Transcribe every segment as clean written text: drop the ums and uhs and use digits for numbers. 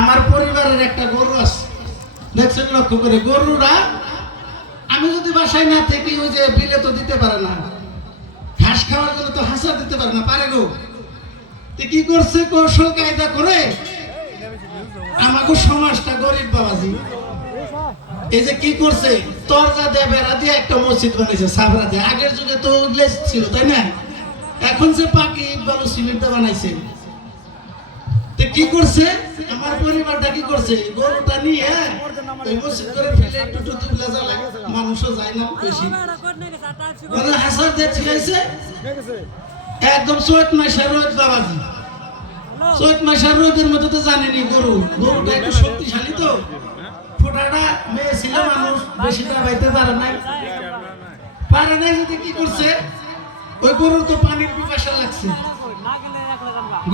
আমার পরিবারের একটা গরু আছে, দেখছেন লক্ষ্য করে। গরুরা আমি যদি বাসায় না থেকে ওই যে বিলে তো দিতে পারে না, ঘাস খাওয়ার জন্য তো হাসা দিতে পারে না, পারে গো। তো কি করছে, কৌশল কায়দা করে আমাকে সমাজটা গরিব বাবাজি এই যে কি করছে, তরজা দিয়ে বেড়া দিয়ে একটা মসজিদ বানিয়েছে সাবরা দিয়ে। আগের যুগে তো গ্লেস ছিল, তাই না? এখন যে পাকি বালু সিমেন্ট বানাইছে। তো কি করছে আমার পরিবারটা, কি করছে, গরুটা নিয়ে এই মসজিদ করে ফেলে একটু টুতুগুলা জ্বালায়, মানুষও যায় না বেশি, মানে হাসার দিয়ে ছিলাইছে। একদম চৈত মাসের রোদ বাবাজি, চৈত মাসের রোদের মধ্যে তো জানেনি গরুটা একটু শক্তিশালী, তো ফোটাটা মেয়ে ছিল, মানুষ বেশি দাবাইতে পারে নাই। যদি কি করছে, ওই গরুর তো পানির পিপাসা লাগছে।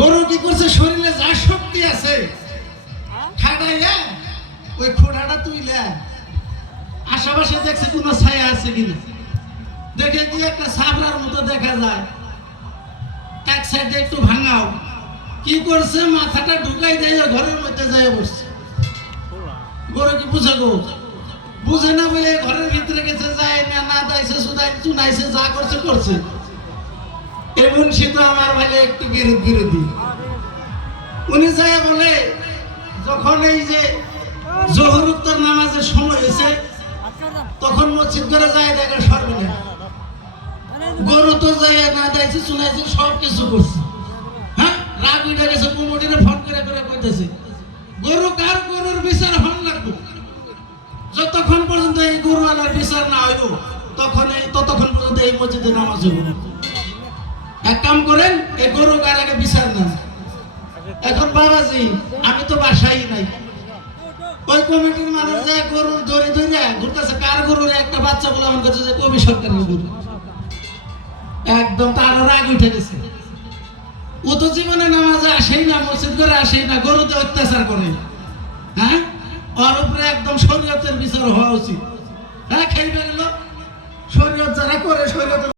গরু কি করছে, শরীরে যা শক্তি আছে খাটাইয়া ওই খোঁড়াটা তুইলে আশেপাশে দেখছে কোন ছায়া আছে কিনা, দেখে কি একটা সাবরার মতো দেখা যায়, এক সাইডে একটু ভাঙাও। কি করছে, মাথাটা ঢুকাই দেয় ঘরের মধ্যে যায় বসছে। গরু কি বুঝে গো, বুঝে না বলে ঘরের ভিতরে গেছে, যায় না না দাইছে, সুদাই চুনাইছে, যা করছে করছে। এমন শীত আমার ভাই একটু বিরোধী, উনি যায় বলে যখন এই যে জোহর উত্তর নামাজের সময় হয়েছে, তখন মসজিদ করে যায় দেখা সর্বনে গরু তো যায় না দাইছে, চুনাইছে, সব কিছু করছে। হ্যাঁ, রাগ উঠে গেছে, কুমুটিনে ফোন করে করে কইতেছে গরু কার, গরুর বিচার হন লাগবে। যতক্ষণ পর্যন্ত এই গরুওয়ালার বিচার না হইব ততক্ষণ পর্যন্ত এই মসজিদে নামাজ হইব। এক কাম করেন, এই গরু কার আগে বিচার না। এখন বাবাজি আমি তো বাসাই নাই, ওই কমিটির মানুষ যায় গরুর ধরে ধরে ঘুরতেছে, কার গরুর একটা বাচ্চা বলে আমার কাছে যে কবি সরকারের গরু। একদম তার রাগ উঠে গেছে, ও তো জীবনে নামাজে আসেই না, মসজিদ করে আসেই না, গরুতে অত্যাচার করে। হ্যাঁ, ওর উপরে একদম শরীয়তের বিচার হওয়া উচিত। হ্যাঁ, খেয়ে গেল শরীয়ত যারা করে শরীয়তের